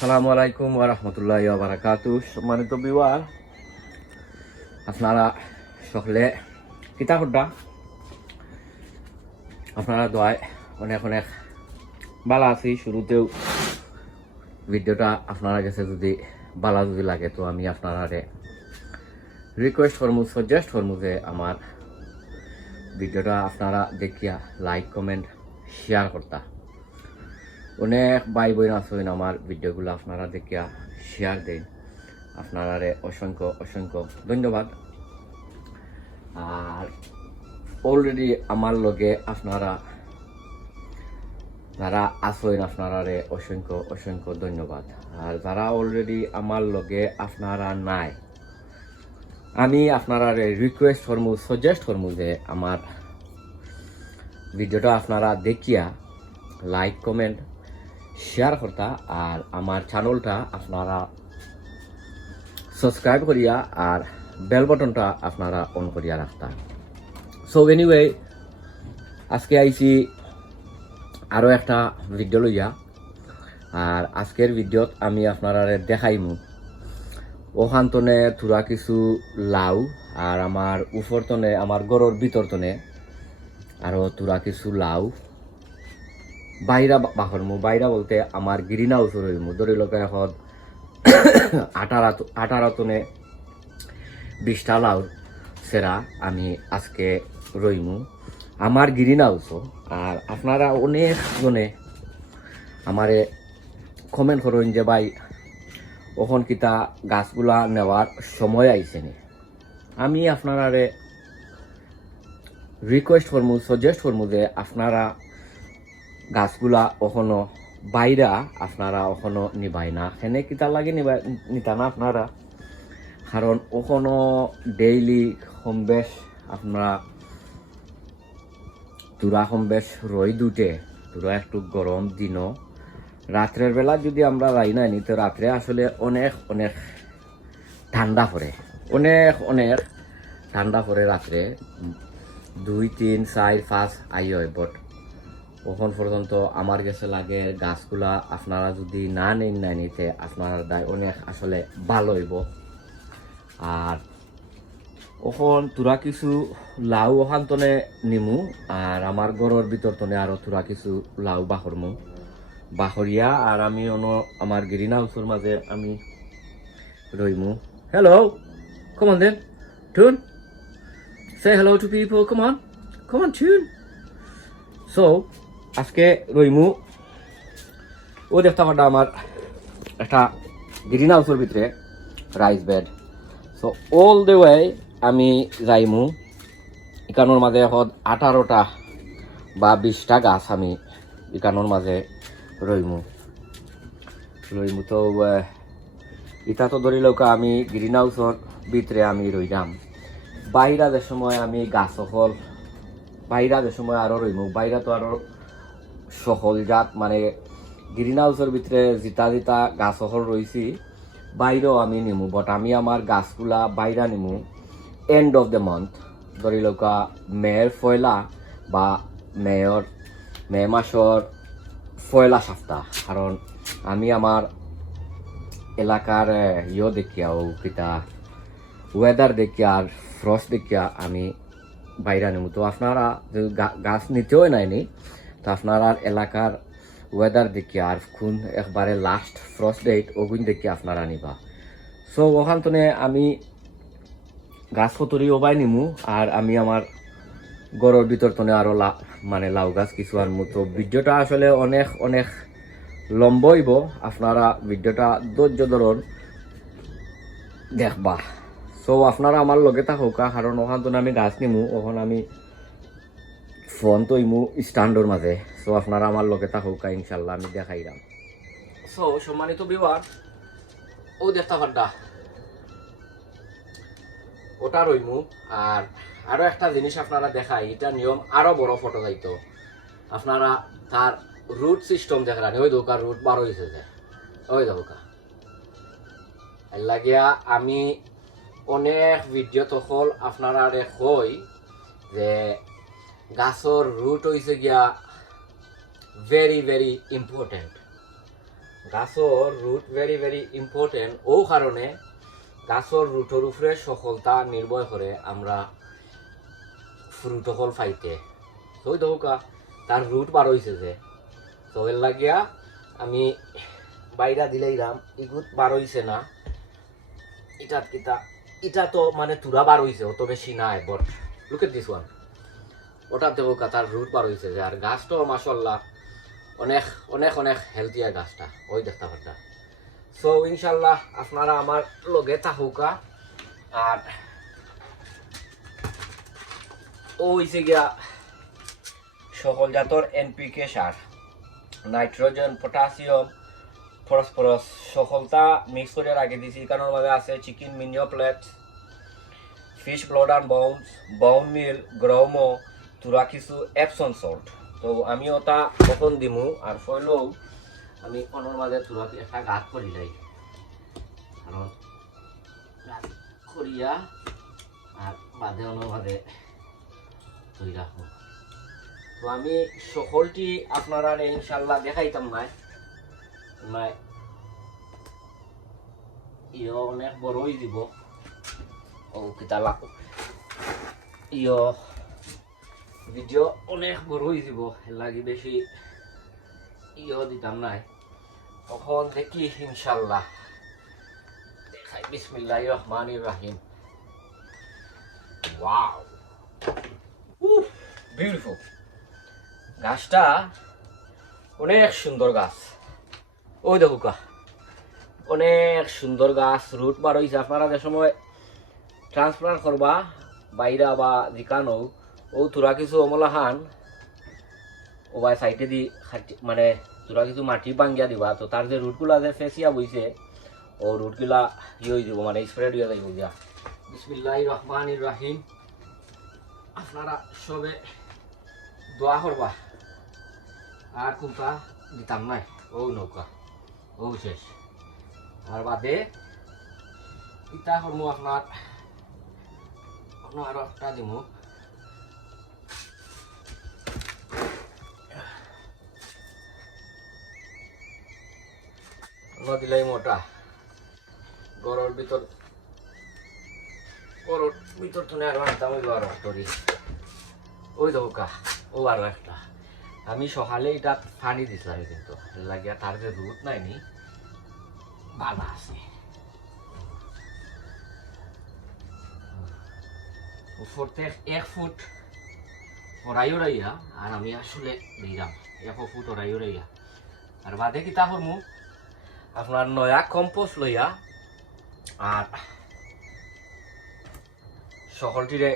আসসালামু আলাইকুম ওয়া রাহমাতুল্লাহি ওয়া বারাকাতু সম্মানিত বিওয়ার আপনারা সকলে কিতা করডা আপনারা দোয়ায় অনেক অনেক ভালো আছি। শুরুতেও ভিডিওটা আপনারা কাছে যদি ভালো যদি লাগে, তো আমি আপনারা রিকোয়েস্ট করমু সাজেস্ট করমু যে আমার ভিডিওটা আপনারা দেখিয়া লাইক কমেন্ট শেয়ার করতা। অনেক ভাই বোন আছেন আমার ভিডিওগুলো আপনারা দেখিয়া শেয়ার দেন। আপনারা অসংখ্য অসংখ্য ধন্যবাদ। আর অলরেডি আমার লগে আপনারা যারা আছেন আপনারা অসংখ্য অসংখ্য ধন্যবাদ। আর যারা অলরেডি আমার লগে আপনারা নাই, আমি আপনারা রিকোয়েস্ট করমু সাজেস্ট করমু যে আমার ভিডিওটা আপনারা দেখিয়া লাইক কমেন্ট শেয়ার করতা আর আমার চ্যানেলটা আপনারা সাবস্ক্রাইব করিয়া আর বেল বটনটা আপনারা অন করিয়া রাখতা। সো এনিওয়ে আজকে আইছি আরও একটা ভিডিও লইয়া। আর আজকের ভিডিওত আমি আপনারা দেখাইমু। ওখানতনে থোড়া কিছু লাউ আর আমার উপরতনে আমার গরর ভিতরতনে আরও তোরা কিছু লাউ। বাইরা বাহরমু বাইরা বলতে আমার গিরিনা উচর হইমু ধরি লোক এখন আটার আটার আতনে বিশটা লাউ সেরা আমি আজকে রইমু। আমার গিরিনা উচো আর আপনারা অনেক জনে আমারে কমেন্ট করুন যে ভাই, ওখন কিতা গাছগুলা নেওয়ার সময় আইছে নি? আমি আপনারারে রিকোয়েস্ট করমু সাজেস্ট করমু যে আপনারা গাছগুলা ওখনো বাইরা, আপনারা ওখনো নিবাই না। সেনে কিতা লাগে নিবাই, নিতা না আপনারা? কারণ ওখনো ডেইলি সম্বেশ আপনারা তুরা সম্বেশ রই দুটে তুরা একটু গরম দিনও রাত্রের বেলা যদি আমরা যাই না নি, তো রাত্রে আসলে অনেক অনেক ঠান্ডা পড়ে অনেক অনেক ঠান্ডা পড়ে রাত্রে দুই, তিন চার পাঁচ আই হয় বট ওখন পর্যন্ত আমার কাছে লাগে, গাছগুলা আপনারা যদি না নেন না নিতে, আপনার দায় অনেক আসলে ভালো হইব আর ওখন তোরা কিছু লাউ ওখান তনে নিমু, আর আমার ঘরের ভিতর তনে আরও তোরা কিছু লাউ বাহরমু। বাহরিয়া আর আমি অন আমার গিরিনা উচুর মাঝে আমি রইমু। হ্যালো কমন দেন টুন to people, come on come on tune so আজকে রইমু। ও দেখতে পারটা আমার একটা গ্রিন হাউসের ভিতরে rice bed so all the way আমি যাইমু। ইকানোর মাঝে এখন আঠারোটা বা বিশটা গাছ আমি ইকানোর মাঝে রইমু। রইমু তো ইটা তো ধরি লোক আমি গ্রিন হাউসের ভিতরে আমি রইলাম। বাইরা যে সময় আমি গাছ সকল বাইরা যে সময় আরও রইমু, বাইরা তো আরও সকল জাত মানে গ্রিন হাউসের ভিতরে জিতা জিতা গাছ সকল রয়েছি বাইরেও আমি নিমু বাট আমি আমার গাছগুলা বাইরা নিমু এন্ড অফ দ্য মান্থ ধরি লোকা মেয়ের ফয়লা বা মেয়র মে মাসর ফয়লা সপ্তাহ। কারণ আমি আমার এলাকার ইয়ে দেখিয়া ও কিতা ওয়েদার দেখিয়া আর ফ্রস্ট দেখিয়া আমি বাইরে নেব তো আপনারা গাছ নিতেও নাইনি তো আপনারা এলাকার ওয়েদার দেখিয়া আর কোন একবারে লাস্ট ফ্রস্ট ডেট ওগুন দেখিয়া আপনারা নিবা সো ওখান আমি গাছ কতরি ওবাই নিমু, আর আমি আমার গড়ের ভিতর তনে আরও লা মানে লাউ গাছ কিছু আর তো ভিডিওটা আসলে অনেক অনেক লম্বইব। আপনারা ভিডিওটা ধৈর্য ধরুন দেখবা। সো আপনারা আমার লগে থাকা কারণ ওখান তো আমি গাছ নিমু, ওখান আমি ফোন তো ইমু স্ট্যান্ডর মাঝে। সো আপনারা আমার লগে থাকা ইনশাল্লাহ আমি দেখাই দেখাইলাম সো সম্মানিত বিবার ও দেখতে পাড্ডা ওটা রইমু, আর আরও একটা জিনিস আপনারা দেখাই, এটা নিয়ম আরও বড় ফটো যাইতো। আপনারা তার রুট সিস্টেম দেখালেন ওই দোকান রুট বার হয়েছে যে। ওই দোকা এর লাগিয়া আমি অনেক ভিডিও তখন আপনারা কই যে গাছর রুট হয়েছে গিয়া ভেরি ভেরি ইম্পর্টেন্ট গাছর রুট ভেরি ভেরি ইম্পর্টেন্ট ও কারণে গাছর রুটর উপরে সফলতা নির্ভর করে আমরা ফ্রুটকল ফাইতে তো দৌকা তার রুট বার হয়েছে যে। তো এর লাগিয়া আমি বাইরা দিলাইলাম ইগুত বার হইছে না। ইটাত কিতা ইটা তো মানে তুরা বার হইছে অত বেশি নাই but look at this one ওটা দেখো তার রুট বার হইছে যে, আর গাছটাও মাসাল্লাহ অনেক অনেক অনেক হেলথিয়া গাছটা, ওই দেখতে পারতা। সো ইনশাল্লাহ আপনারা আমার লগে থাকুকা আর ও হইছে গিয়া সকল জাতর এনপিকে সার। নাইট্রোজেন, পটাশিয়াম, ফসফরাস, সকলটা মিক্স করে রাখে দিছি কারণ মাঝে আছে chicken মিনিও pellet fish blood and bones bone meal গ্রমো তুরা কিছু এপসন সল্ট তো আমি ওটা কখন দিমু? আর ফইলেও আমি অনর মাঝে তুরা একটা গাছ করি যাই কারণ করিয়া আর বাদে অনর মাঝে তুই রাখব তো আমি সকলটি আপনারা ইনশাল্লাহ দেখাইতাম নাই। নাই। ইয় অনেক বড়ই দিব। ও কিতালা। ইয় ভিডিও অনেক বড়ই দিব এর লাগি বেশি ইয় দিতাম নাই। তখন দেখি ইনশাল্লাহ দেখাই বিসমিল্লাহ রহমান রাহিম। ওয়াও। বিউটিফুল গাছটা অনেক সুন্দর গাছ। ওই দেখুকা অনেক সুন্দর গাছ, রুট বার হয়েছে আপনারা যে সময় ট্রান্সপ্লান্ট করবা, বাইরা বা জিকানো ও তোরা কিছু অমলা হান। ও বা সাইডে দি মানে তোরা কিছু মাটি বাঙ্গিয়া দিবা। তো তার যে রুটগুলা যে ফেসিয়া বইছে, ও রুটগুলা ইয়ে হয়ে যাব মানে স্প্রেড হয়ে যাইব গিয়া। বিসমিল্লাহ রহমান রাহিম। আপনারা সবে দোয়া করবা। আর কোনটা দিতাম নাই। ও নৌকা, ও শেষ। আর বাদে ইটা করমু আপনার আরও একটা দিমু। দিলাই মোটা। গরর ভিতর গরর ভিতর তো আর আনতাম ওই আর তরি ওই দৌকা ও আরও একটা। আমি সকালে এটা পানি দিছিলাম কিন্তু, লাগিয়া তার যে রুট নাই নি বালা আছে। এক ফুট ওরাই ওরাইয়া আর আমি আসলে দিলাম, এক ফুট ওরাই ওরাইয়া আর বাদে কিতা করমু? আপনার নয়া কম্পোস্ট লইয়া আর সকলটিরে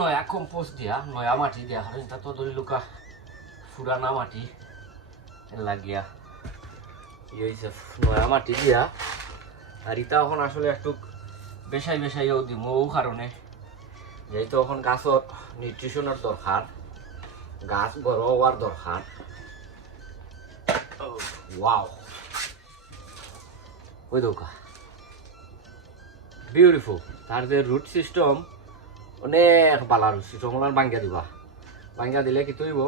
নয়া কম্পোস্ট দিয়া, নয়া মাটি দিয়া কারণ এটা তো ধরি লুকা ফুরানা মাটি লাগিয়া ই হয়েছে নয়া মাটি দিয়া। আর ইটা এখন আসলে একটু বেশাই বেশাইও ও কারণে যেহেতু এখন গাছর নিউট্রিশনের দরকার গাছ বড় হওয়ার দরকার ওয়াও ওই দৌকা বিউটিফুল তার যে রুট সিস্টেম অনেক বালা রুট সিস্টেম ওনার বাঙ্গিয়া দিবা। বাঙ্গিয়া দিলে কি তৈব?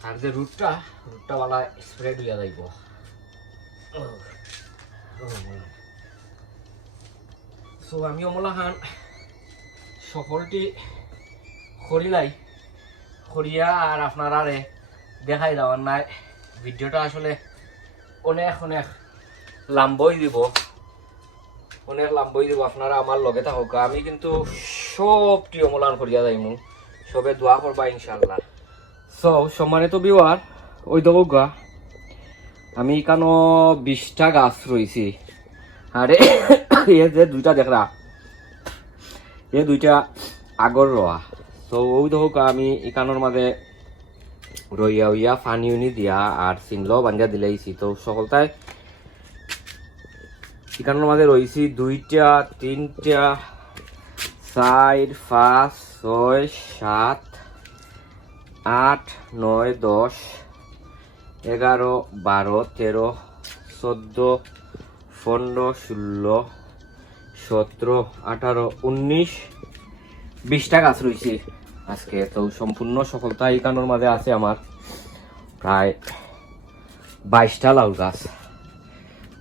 তার যে রুটটা রুটটা বালা স্প্রেড হইয়া যাইব। সো আমি অমলা খান সকলটি খরিলাই খরিয়া আর আপনারা দেখাই দেওয়ার নাই। ভিডিওটা আসলে অনেক অনেক লাম্বই দিব। অনেক লাম্বই দিব, আপনারা আমার লগে থাকুক। আমি কিন্তু সবটি অমলান করিয়া যাইমু। সবে দোয়া করবা ইনশাল্লাহ সো সম্মানিত বিওয়ার ওই দৌগা আমি এখানো বিশটা গাছ রয়েছি আরে এ যে দুইটা দেখরা এ দুইটা আগর রোয়া। তো ওই দেখো আমি এখানোর মাঝে রইয়া উইয়া ফানি উনি দিয়া আর সিংলাও বাঞ্জা দিলাইছি তো সকলটাই এখানোর মাঝে রয়েছি দুইটা, তিনটা, চার, পাঁচ, ছয়, সাত, আট, নয়, দশ, এগারো, বারো, তেরো, চোদ্দ, পনেরো, ষোলো, সতেরো, আঠারো, উনিশ, বিশটা গাছ রয়েছে। আজকে তো সম্পূর্ণ সফলতা এই কানোর মাঝে আছে আমার। প্রায় বাইশটা লাউ গাছ।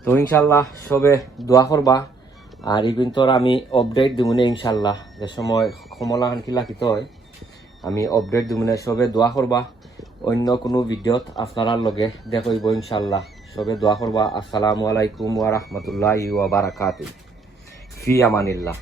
তো ইনশাল্লাহ সবে দোয়া করবা। আর ইভিন তোর আমি আপডেট দিব না ইনশাল্লাহ। যে সময় কমলা খান কিলা কিত হয়, আমি আপডেট দিব না, সবে দোয়া করবা। অন্য কোনো ভিডিওত আপনার লগে দেখব ইনশাল্লাহ। সবে দোয়া করবা। আসসালামু আলাইকুম ওয়া রাহমাতুল্লাহি ওয়া বারাকাতুহু। ফি আমানিল্লাহ।